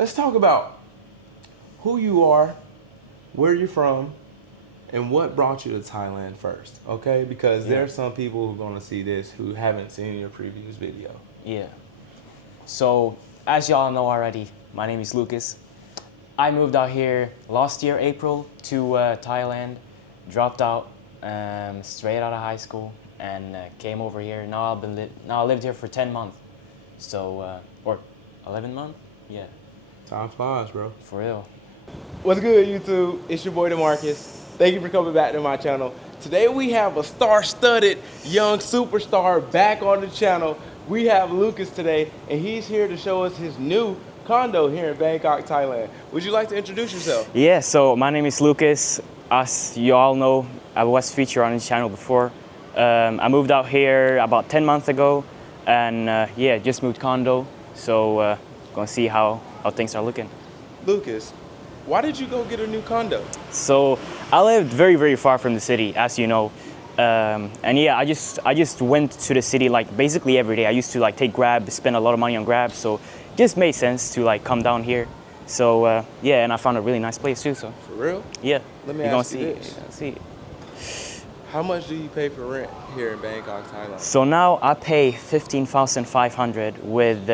let's talk about who you are, where you're from, and what brought you to Thailand first, okay? Because there are some people who are going to see this who haven't seen your previous video. Yeah. So, as y'all know already, my name is Lucas. I moved out here last year, April, to Thailand, dropped out straight out of high school, and came over here. Now I lived here for 10 months, so or 11 months, yeah. Time flies, bro. For real. What's good, YouTube? It's your boy DeMarcus. Thank you for coming back to my channel. Today we have a star-studded young superstar back on the channel. We have Lucas today, and he's here to show us his new condo here in Bangkok, Thailand. Would you like to introduce yourself? Yeah, so my name is Lucas. As you all know, I was featured on this channel before. I moved out here about 10 months ago, and yeah, just moved condo. So gonna see how things are looking. Lucas, why did you go get a new condo? So I lived very, very far from the city, as you know. And yeah, I just went to the city like basically every day. I used to like take Grab, spend a lot of money on Grab, so it just made sense to like come down here. So yeah, and I found a really nice place too. So for real? Yeah. Let me ask you this. You're gonna see it. How much do you pay for rent here in Bangkok, Thailand? So now I pay 15,500 with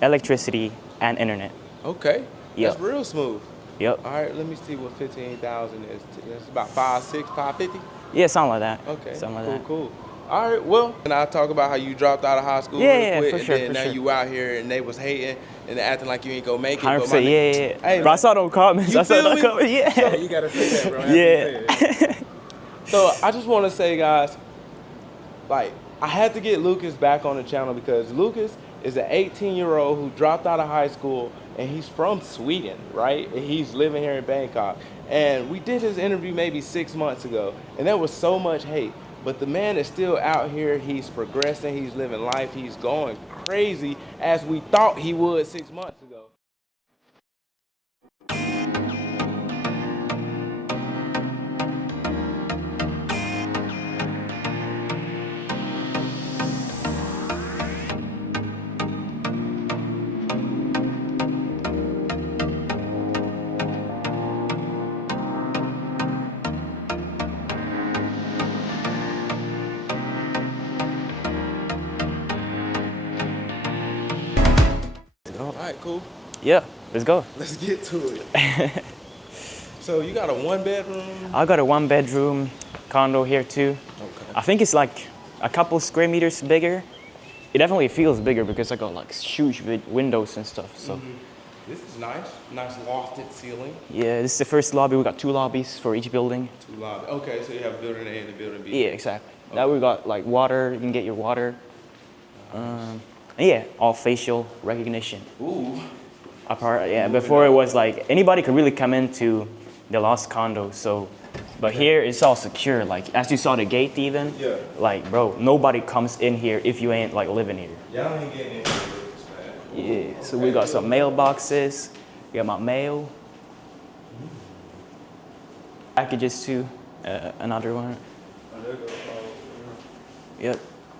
electricity and internet. Okay. Yep. That's real smooth. Yep. All right, let me see what 15,000 is. That's about 5'6", 550? Yeah, something like that. Okay. Something like cool, that. cool. All right, well, and I'll talk about how you dropped out of high school real quick, for sure, and then for now sure. you out here and they was hating and acting like you ain't gonna make it. 100%, yeah. Hey, bro, I saw those comments. You I saw feel those me? comments, yeah. So you gotta say that, bro. Yeah. So I just want to say, guys, like, I had to get Lucas back on the channel because Lucas is an 18-year-old who dropped out of high school, and he's from Sweden, right? And he's living here in Bangkok. And we did his interview maybe 6 months ago, and there was so much hate. But the man is still out here. He's progressing. He's living life. He's going crazy as we thought he would 6 months ago. All right, cool. Yeah, let's go. Let's get to it. So you got a 1-bedroom? I got a 1-bedroom condo here too. Okay. I think it's like a couple square meters bigger. It definitely feels bigger because I got like huge windows and stuff. So This is nice. Nice lofted ceiling. yeah, this is the first lobby. We got 2 lobbies for each building. 2 lobbies. Okay, so you have building A and the building B. Yeah, exactly. Now we got like water. You can get your water. And yeah, all facial recognition. Ooh. Apart, yeah. Before it was like anybody could really come into the lost condo. So, but here it's all secure. Like as you saw the gate, even. Yeah. Like, bro, nobody comes in here if you ain't like living here. Y'all ain't getting into this, man. Yeah. So we got some mailboxes. We got my mail. Packages too. Another one. Oh, there goes. Yep.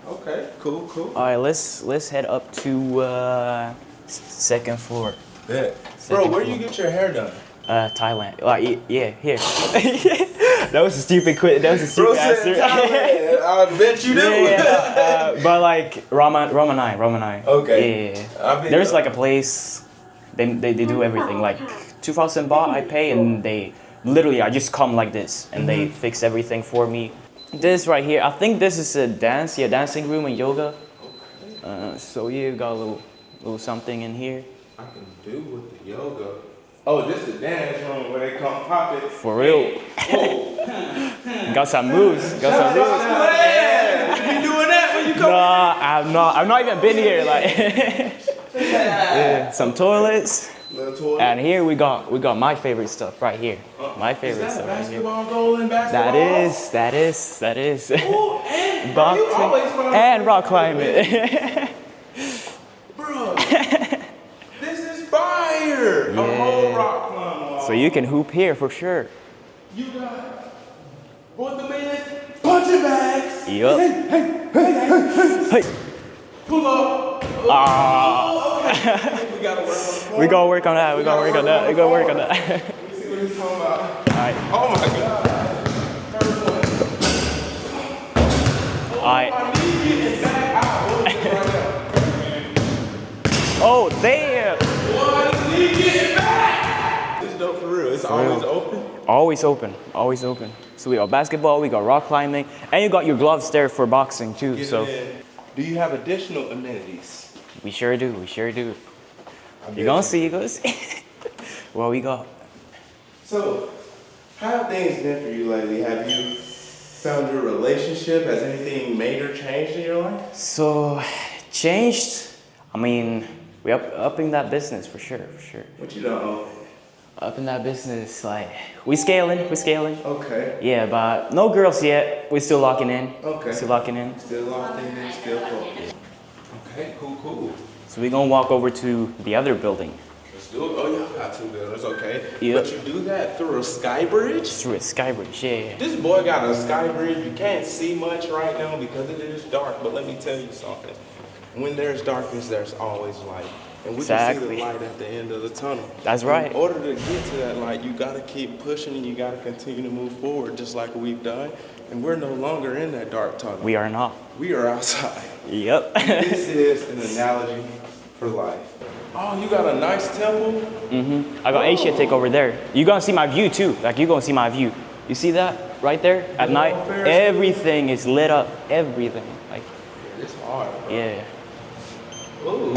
Okay, cool, cool. All right, let's head up to second floor. Yeah. Bro, where do you get your hair done? Thailand. Like, yeah, here. That was a stupid quit. That was a stupid answer. Thailand. I bet you do. Yeah, but like Ramanai. Okay. Yeah. There's like a place. They do everything. Like 2,000 baht I pay, and they literally I just come like this, and they fix everything for me. This right here, I think this is a dancing room and yoga. So you got a little something in here. I can do with the yoga. Oh, this is the dance room where they come pop it. For real. Whoa. Got some moves. Got some moves. Yeah. You doing that when you come? Nah, I've not even been here. Like, yeah, some toilets. Little toilet. And here we got my favorite stuff right here. My favorite stuff right here. Basketball goal in basketball? That is. Ooh, and Boxing you always find and rock climbing. Bro, this is fire. A whole rock climb wall. So you can hoop here for sure. You got what the man punching bags. Yup. Hey. Hey. Pull up. Ah. We gotta work on the form. We gonna work on that. We gonna work on that. We gonna work on that. Let me see what he's talking about. All right. Oh my God. First one. All right. I need you getting back out. What is it right now? Oh, damn. What? I need you getting back. This is dope for real. It's always open. Always open. Always open. So we got basketball, we got rock climbing, and you got your gloves there for boxing too. Get So it in. Do you have additional amenities? we sure do. We sure do. You're gonna see. You're gonna see. What we got? So, how have things been for you lately? Have you found your relationship? Has anything major changed in your life? So changed. I mean, we upping that business for sure. For sure. What you done? Up in that business, like we scaling. Okay. Yeah, but no girls yet. We're still locking in. Okay. Still locking in. Still locked in there, still focused. Okay, cool. So we're gonna walk over to the other building. Let's do it. Oh, y'all got 2 buildings, okay. Yep. But you do that through a sky bridge? Through a sky bridge, yeah. This boy got a sky bridge. You can't see much right now because it is dark, but let me tell you something. When there's darkness, there's always light. And we can see Exactly. the light at the end of the tunnel. That's right. In order to get to that light, you gotta keep pushing and you gotta continue to move forward just like we've done. And we're no longer in that dark tunnel. We are not. We are outside. Yep. This is an analogy for life. Oh, you got a nice temple? I got Asia take over there. You're gonna see my view too. Like you're gonna see my view. You see that right there at night? Everything is lit up. Everything. Like, It's hard, bro. yeah. Ooh.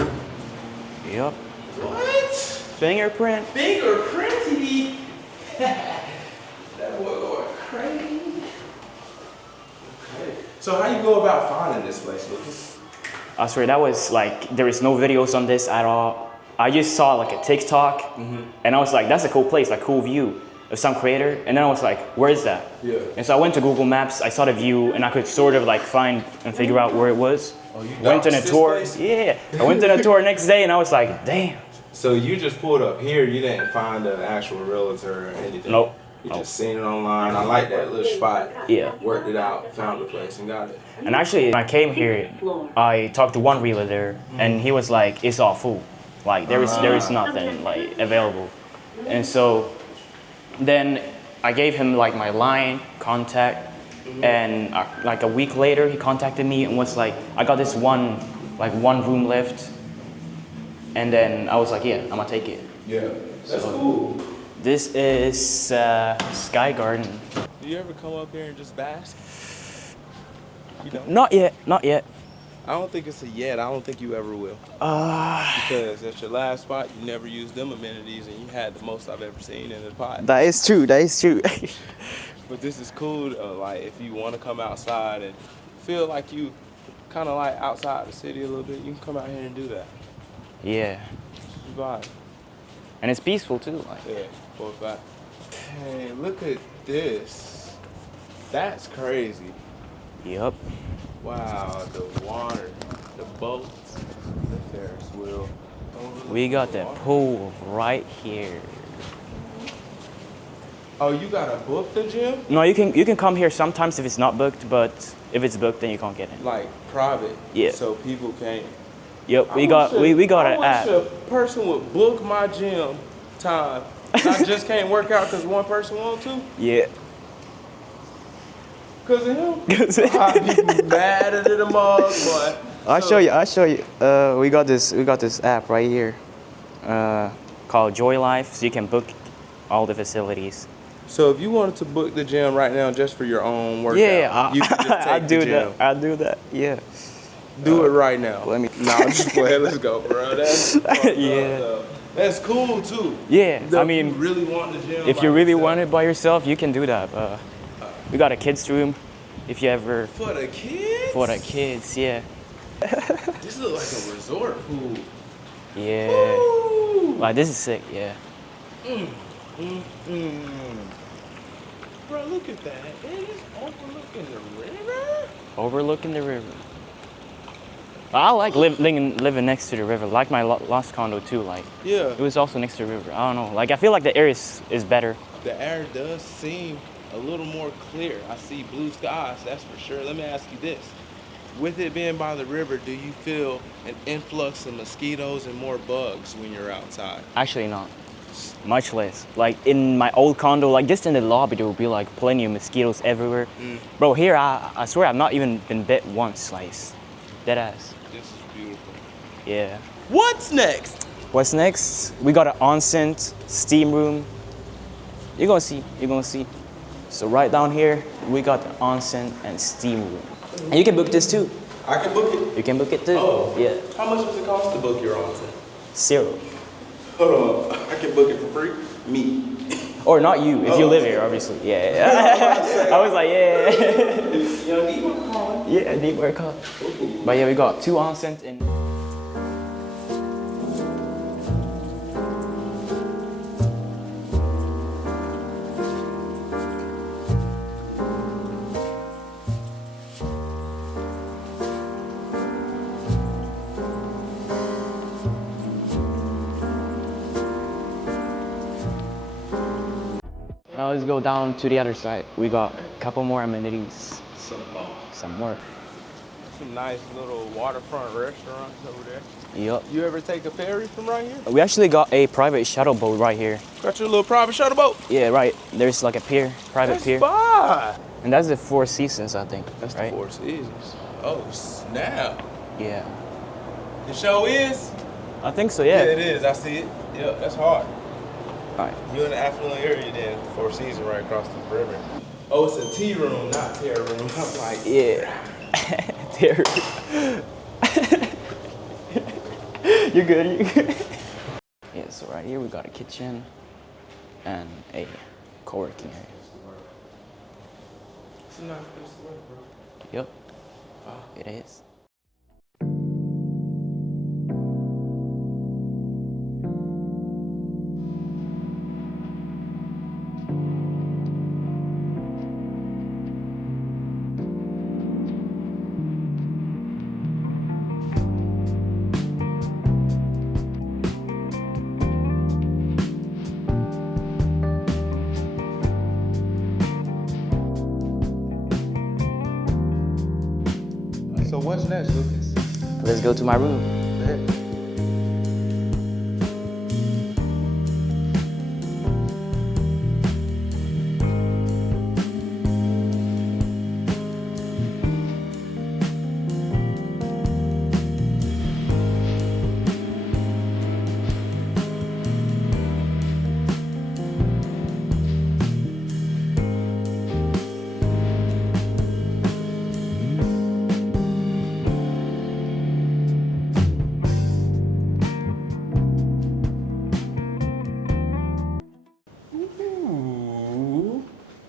Yep. What? Fingerprint. Fingerprinty. That boy going crazy. Okay. So how you go about finding this place, Lucas? I swear that was like there is no videos on this at all. I just saw like a TikTok, and I was like, that's a cool place, like cool view of some creator. And then I was like, where is that? Yeah. And so I went to Google Maps. I saw the view, and I could sort of like find and figure out where it was. Oh, you went on a doxed this tour. place? Yeah. I went on a tour next day, and I was like, damn. So you just pulled up here. You didn't find an actual realtor or anything. Nope. You just seen it online. I like that little spot. Yeah. Worked it out, found the place, and got it. And actually, when I came here, I talked to one realtor there, and he was like, "It's all full. Like there is nothing like available." And so then I gave him like my line contact, and like a week later, he contacted me and was like, "I got this one room lift," and then I was like, "Yeah, I'm gonna take it." Yeah. That's cool. This is Sky Garden. Do you ever come up here and just bask? You don't? Not yet. I don't think it's a yet. I don't think you ever will. Because at your last spot, you never used them amenities, and you had the most I've ever seen in the pot. That is true. But this is cool. Like if you want to come outside and feel like you kind of like outside the city a little bit, you can come out here and do that. Yeah. It's a vibe. And it's peaceful too. Like. Yeah, for a fact. Hey, look at this. That's crazy. Yep. Wow, the water, the boats, the Ferris wheel. We got that pool right here. Oh, you gotta book the gym? No, you can come here sometimes if it's not booked, but if it's booked, then you can't get in. Like private? Yeah. So people can't. Yep. We got an app. I wish a person would book my gym time. I just can't work out because one person wants to. Yeah. Because of him? I'd be mad at the mug, boy. I'll show you. We got this app right here, called Joy Life, so you can book all the facilities. So if you wanted to book the gym right now just for your own workout, Yeah, you can just take I'll do the gym. that. I'll do that. Yeah. Do it right now. Let me. No, I'm just playing. Let's go, bro. That's Yeah. That's cool too. Yeah. If I you mean, really want the gym. if by you really yourself. want it by yourself, you can do that. We got a kids room, if you ever For the kids. for the kids. Yeah. This looks like a resort pool. Yeah. Woo! Like this is sick. Yeah. Bro, look at that. It is overlooking the river. Overlooking the river. I like living next to the river. Like my last condo too. Like Yeah. it was also next to the river. I don't know. Like I feel like the air is better. The air does seem a little more clear. I see blue skies, that's for sure. Let me ask you this. with it being by the river, do you feel an influx of mosquitoes and more bugs when you're outside? Actually not. Much less. Like in my old condo, like just in the lobby, there would be like plenty of mosquitoes everywhere. Bro, here I swear I've not even been bit once. Like dead ass. This is beautiful. Yeah. What's next? What's next? We got an onsen, steam room. You're gonna see. You're gonna see. So right down here, we got the onsen and steam room. And you can book this too. I can book it. You can book it too. Oh. Yeah. How much does it cost to book your onsen? 0. Hold on. I can book it for free? Me. Or not you, if you live here, obviously. Yeah. I was like, yeah. Young D, what calling? Yeah, deep work call. But yeah, we got 2 onsens and. Now let's go down to the other side. We got a couple more amenities. Some more. Some nice little waterfront restaurants over there. Yup. You ever take a ferry from right here? We actually got a private shuttle boat right here. Got your little private shuttle boat? Yeah, right. There's like a pier, private pier. Fine. And that's the 4 Seasons, I think. That's right? the 4 Seasons. Oh, snap. Yeah. The show is? I think so, yeah. Yeah, it is. I see it. Yep, that's hard. All right. You're in the affluent area then, 4 Seasons right across the river. Oh, it's a tea room, not tear room. I'm like, Yeah. There. You're good, you're good. Yeah, so right here we got a kitchen and a co-working area. it's a nice place to work, bro. Yep. It is. So what's next, Lucas? Let's go to my room.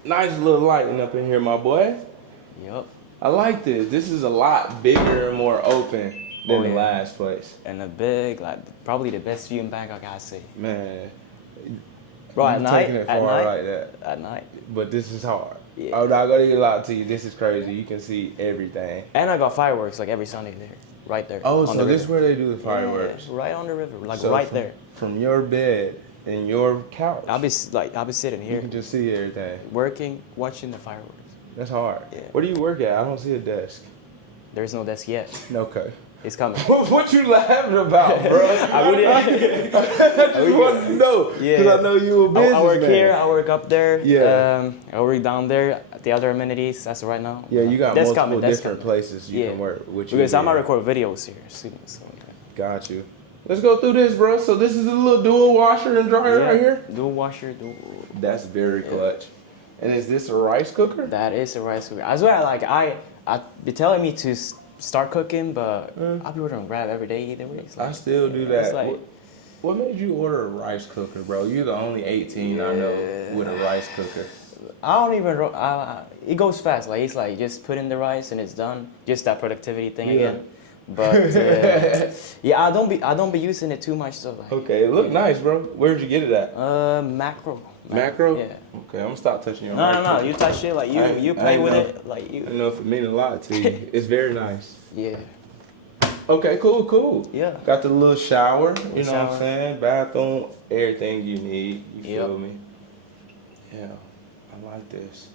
Nice little lighting up in here, my boy. Yep. I like this. This is a lot bigger and more open than the yeah. last place. And a big, like, probably the best view in Bangkok, I say. Man. Bro, I'm at night, taking it at far night, like that. at night. But this is hard. Yeah. I'm not gonna lie to you. This is crazy. You can see everything. And I got fireworks like every Sunday there, right there. Oh, on so the this is river. where they do the fireworks. Yeah, right on the river, like So right from, there. From your bed and your couch, I'll be sitting you here, can just see everything. working, watching the fireworks. That's hard. Yeah. Where do you work at? I don't see a desk. There's no desk yet. Okay. It's coming. What you laughing about, bro? I really- I just wanted to know, because I know you a businessman. I work here, I work up there. Yeah. I work down there. The other amenities, that's right now. Yeah, you got That's multiple coming, that's different coming. places you can work. Which Because you I'm gonna do. record videos here soon. So. Got you. Let's go through this, bro. So this is a little dual washer and dryer right here? Dual washer, dual. That's very clutch. And is this a rice cooker? That is a rice cooker. I swear, like I be telling me to start cooking, but I'll be ordering Grab every day either way. It's like, I still do it's that. like- What made you order a rice cooker, bro? You're the only 18 I know with a rice cooker. I don't even. It goes fast. Like it's like just put in the rice and it's done. Just that productivity thing again. But yeah, I don't be using it too much. So like. Okay, it look nice, bro. Where'd you get it at? Macro. Macro? Yeah. Okay, I'm gonna stop touching your No. You touch it like you play with it like I you. don't know if it means a lot to you. It's very nice. Yeah. Okay, cool. Yeah. Got the little shower, you know what I'm shower. saying? Bathroom, everything you need. You Yep. feel me? Yeah, I like this.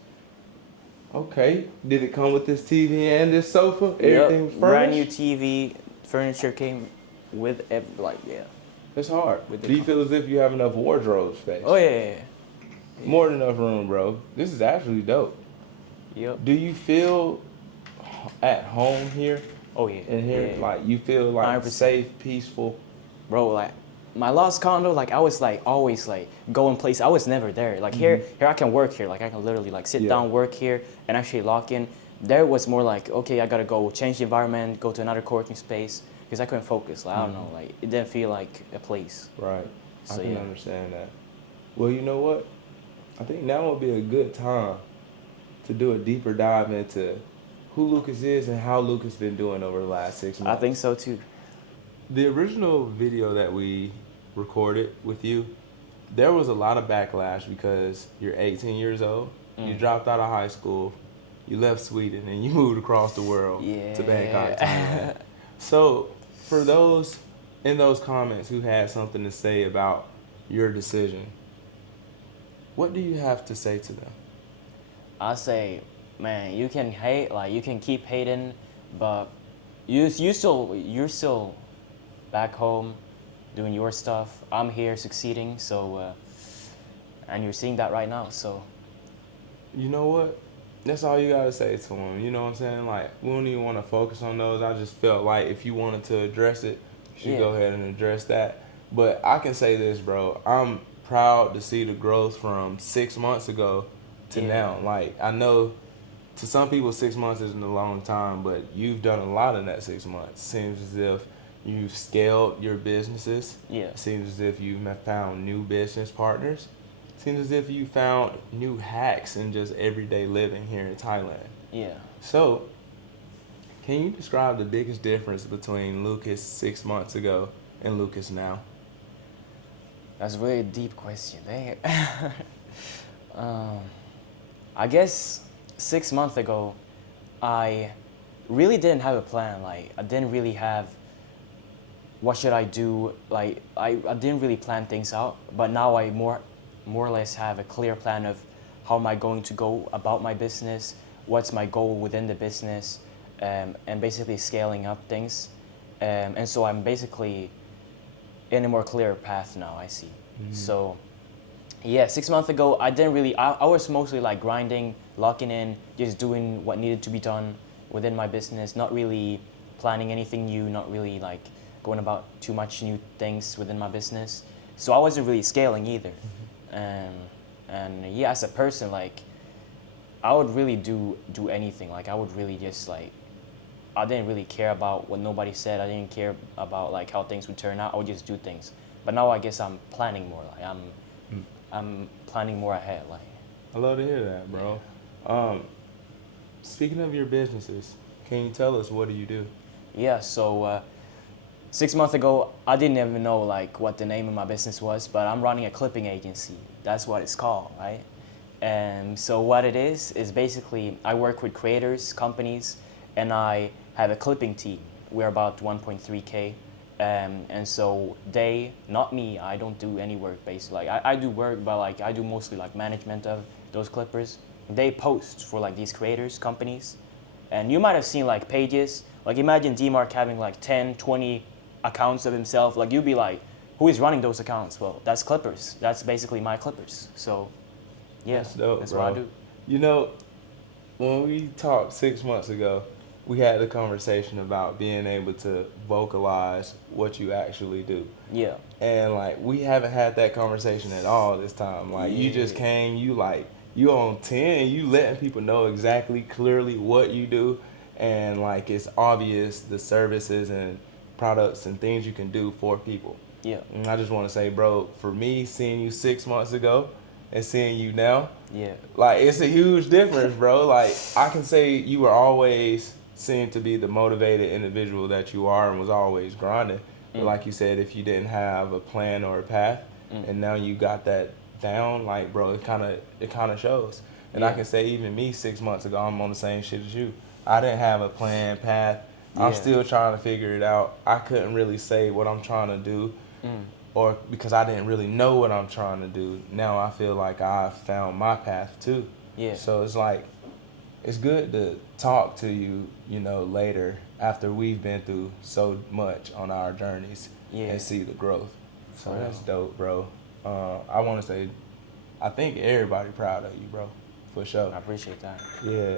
Okay. Did it come with this TV and this sofa? Everything Yep, furnished? brand new TV, furniture came with yeah. It's hard. With the Do you con- feel as if you have enough wardrobe space? Oh yeah. More than enough room, bro. This is actually dope. Yep. Do you feel at home here? Oh yeah. In here, Yeah. like you feel like 100%. safe, peaceful. Bro, like my last condo, like I was like always like going places. I was never there. Like here I can work here. Like I can literally like sit Yeah. down, work here, and actually lock in. There was more like, okay, I gotta go change the environment, go to another co-working space because I couldn't focus. Like I don't know, like it didn't feel like a place. Right. I So, can yeah. understand that. Well, you know what? I think now would be a good time to do a deeper dive into who Lucas is and how Lucas been doing over the last 6 I months. think so too. The original video that we recorded with you, there was a lot of backlash because you're 18 years old, you dropped out of high school, you left Sweden, and you moved across the world to Bangkok, Thailand. So, for those in those comments who had something to say about your decision, what do you have to say to them? I say, man, you can hate, like you can keep hating, but you're still back home doing your stuff. I'm here succeeding, so and you're seeing that right now. So You know what? That's all you gotta say to them. You know what I'm saying? Like, we don't even want to focus on those. I just felt like if you wanted to address it, you should Yeah. go ahead and address that. But I can say this, bro. I'm proud to see the growth from 6 months ago to Yeah. now. Like, I know to some people 6 months isn't a long time, but you've done a lot in that 6 months. Seems as if you've scaled your businesses. Yeah. Seems as if you've found new business partners. Seems as if you found new hacks in just everyday living here in Thailand. yeah. So, can you describe the biggest difference between Lucas 6 months ago and Lucas now? That's a really deep question. Dang. I guess 6 months ago, I really didn't have a plan. Like I didn't really have what should I do. Like I didn't really plan things out. But now I more or less have a clear plan of how am I going to go about my business, what's my goal within the business, and basically scaling up things. And so I'm basically in a more clear path now, I see. So, yeah, 6 months ago, I didn't really, I was mostly like grinding, locking in, just doing what needed to be done within my business, not really planning anything new, not really like going about too much new things within my business. So I wasn't really scaling either. And yeah, as a person, like, I would really do anything. Like, I would really just like, I didn't really care about what nobody said. I didn't care about like how things would turn out. I would just do things. But now I guess I'm planning more. Like I'm planning more ahead. Like I love to hear that, bro. Speaking of your businesses, can you tell us what do you do? yeah. So 6 months ago, I didn't even know like what the name of my business was. But I'm running a clipping agency. That's what it's called, right? And so what it is basically I work with creators, companies, and I have a clipping team. We're about 1.3K. And so they, not me, I don't do any work basically. Like I do work, but like I do mostly like management of those clippers. They post for like these creators, companies. And you might have seen like pages. Like imagine D-Mark having like 10, 20 accounts of himself. Like you'd be like, who is running those accounts? Well, that's clippers. That's basically my clippers. So yeah, That's dope, that's bro. what I do. You know, when we talked 6 months ago, we had a conversation about being able to vocalize what you actually do. Yeah. And like we haven't had that conversation at all this time. Like you just came, you on 10, you letting people know exactly clearly what you do, and like it's obvious the services and products and things you can do for people. Yeah. And I just want to say, bro, for me seeing you 6 months ago and seeing you now, Yeah. like it's a huge difference, bro. Like I can say you were always seemed to be the motivated individual that you are and was always grinding. But like you said, if you didn't have a plan or a path, and now you got that down, like bro, it kind of shows. And I Yeah. can say even me 6 months ago, I'm on the same shit as you. I didn't have a plan, path. I'm Yeah. still trying to figure it out. I couldn't really say what I'm trying to do, or because I didn't really know what I'm trying to do. Now I feel like I've found my path too. Yeah. So it's like it's good to talk to you, you know, later after we've been through so much on our journeys and see the growth. So that's dope, bro. I want to say, I think everybody proud of you, bro, for sure. I appreciate that. Yeah.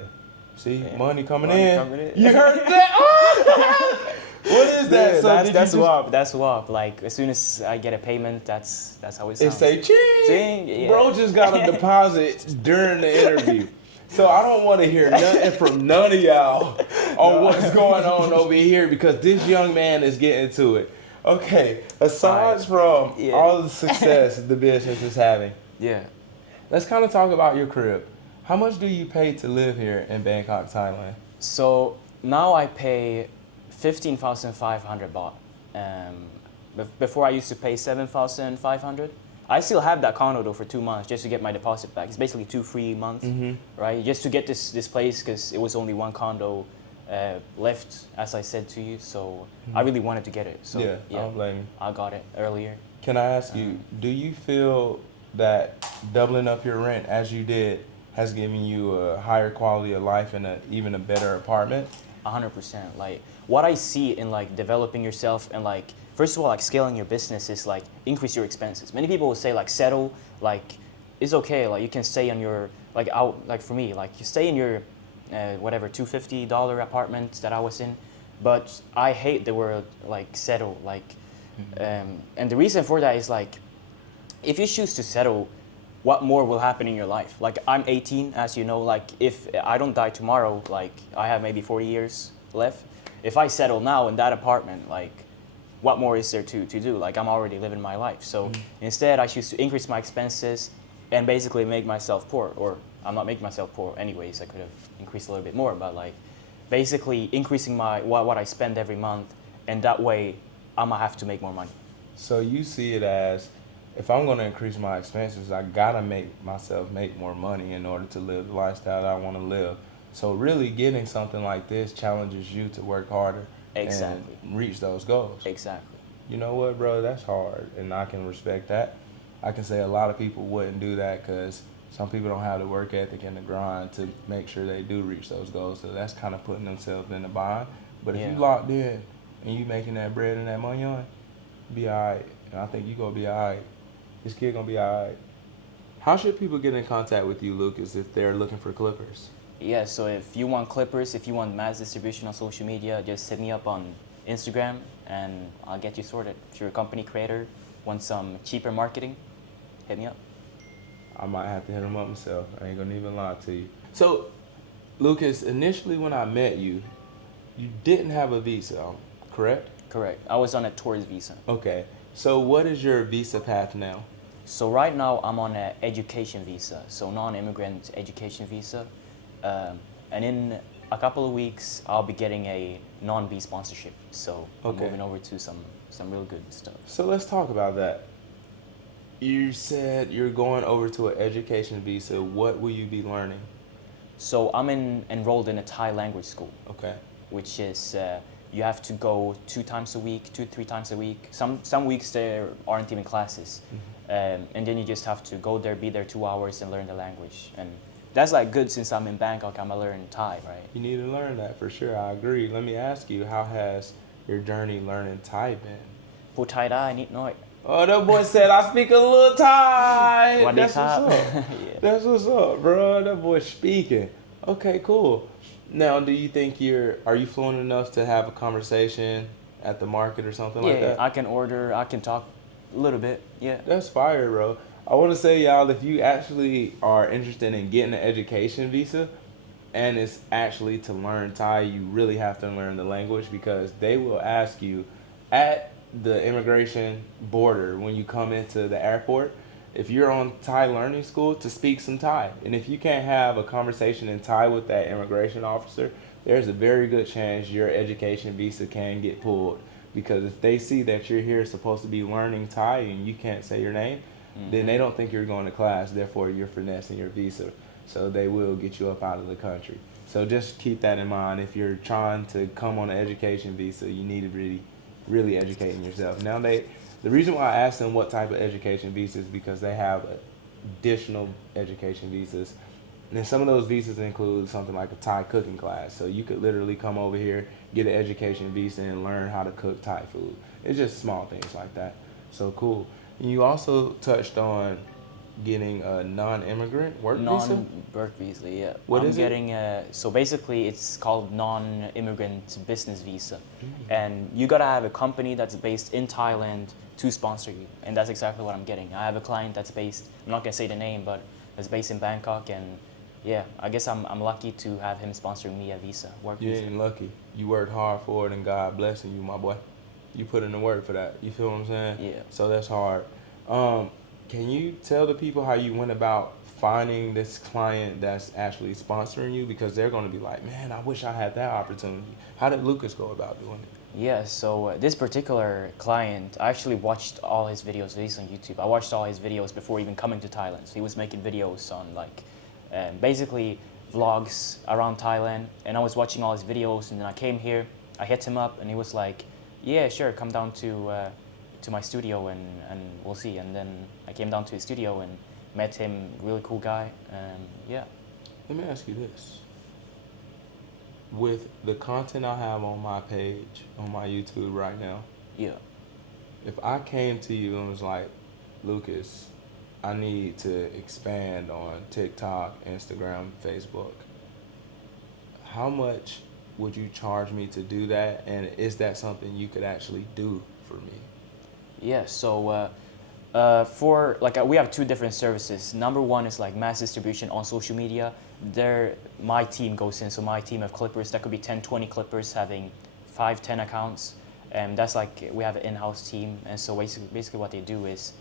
See, money coming Money in. coming in. You heard that? What is that? Yeah, So did you that's just- WAP. That's WAP. Like as soon as I get a payment, that's how it sounds. It say ching. Ching, yeah. Bro just got a deposit during the interview. So I don't want to hear nothing from none of y'all on what's going on over here because this young man is getting to it. Okay, aside from all the success the business is having, let's kind of talk about your crib. How much do you pay to live here in Bangkok, Thailand? So now I pay 15,500 baht. Before I used to pay 7,500. I still have that condo though for 2 months just to get my deposit back. It's basically 2 free months, right? Just to get this place because it was only one condo left, as I said to you. So I really wanted to get it. So I don't blame you. I got it earlier. Can I ask you, do you feel that doubling up your rent as you did has given you a higher quality of life and even a better apartment? 100%. Like what I see in like developing yourself and like first of all like scaling your business is like increase your expenses. Many people will say like settle, like it's okay, like you can stay on your like for me like you stay in your whatever $250 apartment that I was in, but I hate the word like settle like and the reason for that is like if you choose to settle, what more will happen in your life? Like I'm 18, as you know, like if I don't die tomorrow, like I have maybe 40 years left. If I settle now in that apartment, like what more is there to do? Like I'm already living my life. So instead I choose to increase my expenses and basically make myself poor, or I'm not making myself poor anyways, I could have increased a little bit more, but like basically increasing my what I spend every month, and that way I'm gonna have to make more money. So you see it as, if I'm going to increase my expenses, I got to make myself make more money in order to live the lifestyle that I want to live. So really getting something like this challenges you to work harder and reach those goals. Exactly. You know what, bro? That's hard, and I can respect that. I can say a lot of people wouldn't do that because some people don't have the work ethic and the grind to make sure they do reach those goals. So that's kind of putting themselves in a bind. But if you locked in and you making that bread and that money on, be all right. And I think you going to be all right. This kid gonna be all right. How should people get in contact with you, Lucas, if they're looking for clippers? Yeah, so if you want clippers, if you want mass distribution on social media, just hit me up on Instagram and I'll get you sorted. If you're a company creator, want some cheaper marketing, hit me up. I might have to hit him up myself. I ain't gonna even lie to you. So, Lucas, initially when I met you, you didn't have a visa, correct? Correct. I was on a tourist visa. Okay. So what is your visa path now? So right now I'm on an education visa, so non-immigrant education visa. And in a couple of weeks, I'll be getting a non-B sponsorship. So I'm moving over to some real good stuff. So let's talk about that. You said you're going over to an education visa. What will you be learning? So I'm enrolled in a Thai language school. Okay. Which is you have to go 2 times a week, 2-3 times a week. Some weeks there aren't even classes, and then you just have to go there, be there 2 hours, and learn the language. And that's like good since I'm in Bangkok. I'm gonna learn Thai, right? You need to learn that for sure. I agree. Let me ask you, how has your journey learning Thai been? พูดไทยได้นิดหน่อย Oh, that boy said I speak a little Thai. What That's is what's up? up. That's what's up, bro. That boy speaking. Okay, cool. Now, do you think are you fluent enough to have a conversation at the market or something like that? Yeah, I can order, I can talk a little bit, yeah. That's fire, bro. I want to say, y'all, if you actually are interested in getting an education visa and it's actually to learn Thai, you really have to learn the language because they will ask you at the immigration border when you come into the airport, if you're on Thai learning school, to speak some Thai. And if you can't have a conversation in Thai with that immigration officer, there's a very good chance your education visa can get pulled. Because if they see that you're here supposed to be learning Thai and you can't say your name, then they don't think you're going to class, therefore you're finessing your visa. So they will get you up out of the country. So just keep that in mind. If you're trying to come on an education visa, you need to really educating yourself. Now the reason why I asked them what type of education visas is because they have additional education visas And then some of those visas include something like a Thai cooking class. So you could literally come over here, get an education visa, and learn how to cook Thai food. It's just small things like that. So cool. And you also touched on getting a non-immigrant work visa? Non-work visa, yeah. What I'm is it? getting so basically it's called non-immigrant business visa. And you gotta have a company that's based in Thailand to sponsor you. And that's exactly what I'm getting. I have a client that's based, I'm not gonna say the name, but that's based in Bangkok, and yeah, I guess I'm lucky to have him sponsoring me a visa, work You visa. ain't lucky. You worked hard for it and God blessing you, my boy. You put in the work for that. You feel what I'm saying? Yeah. So that's hard. Can you tell the people how you went about finding this client that's actually sponsoring you? Because they're going to be like, man, I wish I had that opportunity. How did Lucas go about doing it? Yeah, so this particular client, I actually watched all his videos based on YouTube. I watched all his videos before even coming to Thailand. So he was making videos on like basically vlogs around Thailand, and I was watching all his videos, and then I came here, I hit him up, and he was like, yeah, sure, come down to my studio and we'll see. And then I came down to his studio and met him, really cool guy, and yeah. Let me ask you this. With the content I have on my page, on my YouTube right now, Yeah. if I came to you and was like, Lucas, I need to expand on TikTok, Instagram, Facebook, how much would you charge me to do that? And is that something you could actually do for me? Yeah, so for like we have two different services. Number one is like mass distribution on social media. There, my team goes in, so my team of clippers, that could be 10, 20 clippers having 5, 10 accounts. And that's like, we have an in-house team. And so basically what they do is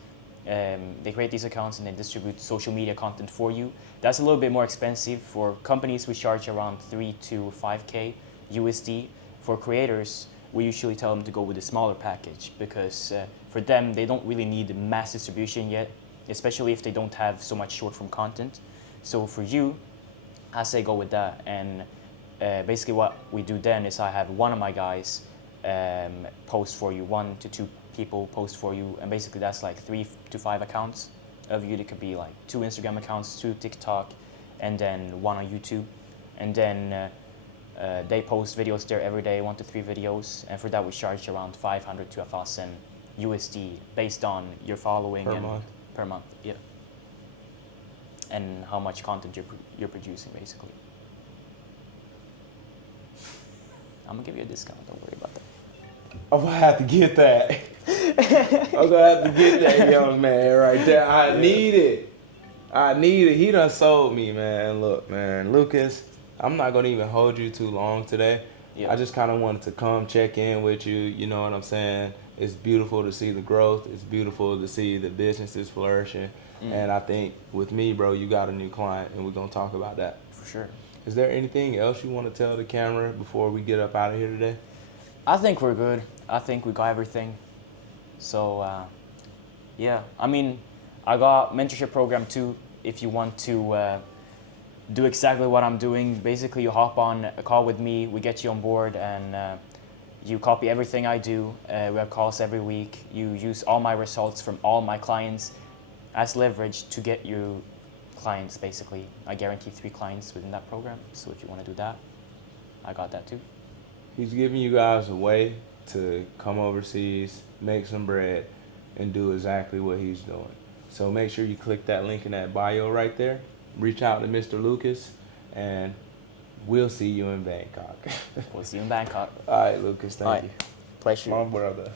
they create these accounts and they distribute social media content for you. That's a little bit more expensive. For companies, we charge around 3 to 5K USD. For creators, we usually tell them to go with a smaller package because for them, they don't really need mass distribution yet, especially if they don't have so much short form content. So for you, I say go with that. And basically what we do then is I have one of my guys post for you, 1 to 2 people post for you, and basically that's like 3 to 5 accounts of you. It could be like 2 Instagram accounts, 2 TikTok, and then 1 on YouTube. And then they post videos there every day, 1 to 3 videos, and for that we charge around 500 to 1,000 USD based on your following Per month? Per month, yeah. And how much content you're producing, basically. I'm gonna give you a discount, don't worry about that. I'm gonna have to get that. I'm gonna have to get that young man right there. I need it. I need it. He done sold me, man. Look, man, Lucas, I'm not gonna even hold you too long today. Yeah. I just kind of wanted to come check in with you. You know what I'm saying? It's beautiful to see the growth. It's beautiful to see the businesses flourishing. And I think with me, bro, you got a new client, and we're gonna talk about that. For sure. Is there anything else you want to tell the camera before we get up out of here today? I think we're good. I think we got everything. So, yeah. I mean, I got mentorship program too. If you want to do exactly what I'm doing, basically you hop on a call with me. We get you on board, and you copy everything I do. We have calls every week. You use all my results from all my clients as leverage to get you clients, basically. I guarantee 3 clients within that program. So if you want to do that, I got that too. He's giving you guys a way to come overseas, make some bread, and do exactly what he's doing. So make sure you click that link in that bio right there. Reach out to Mr. Lucas, and we'll see you in Bangkok. We'll see you in Bangkok. All right, Lucas, thank All right. you. Pleasure. My brother.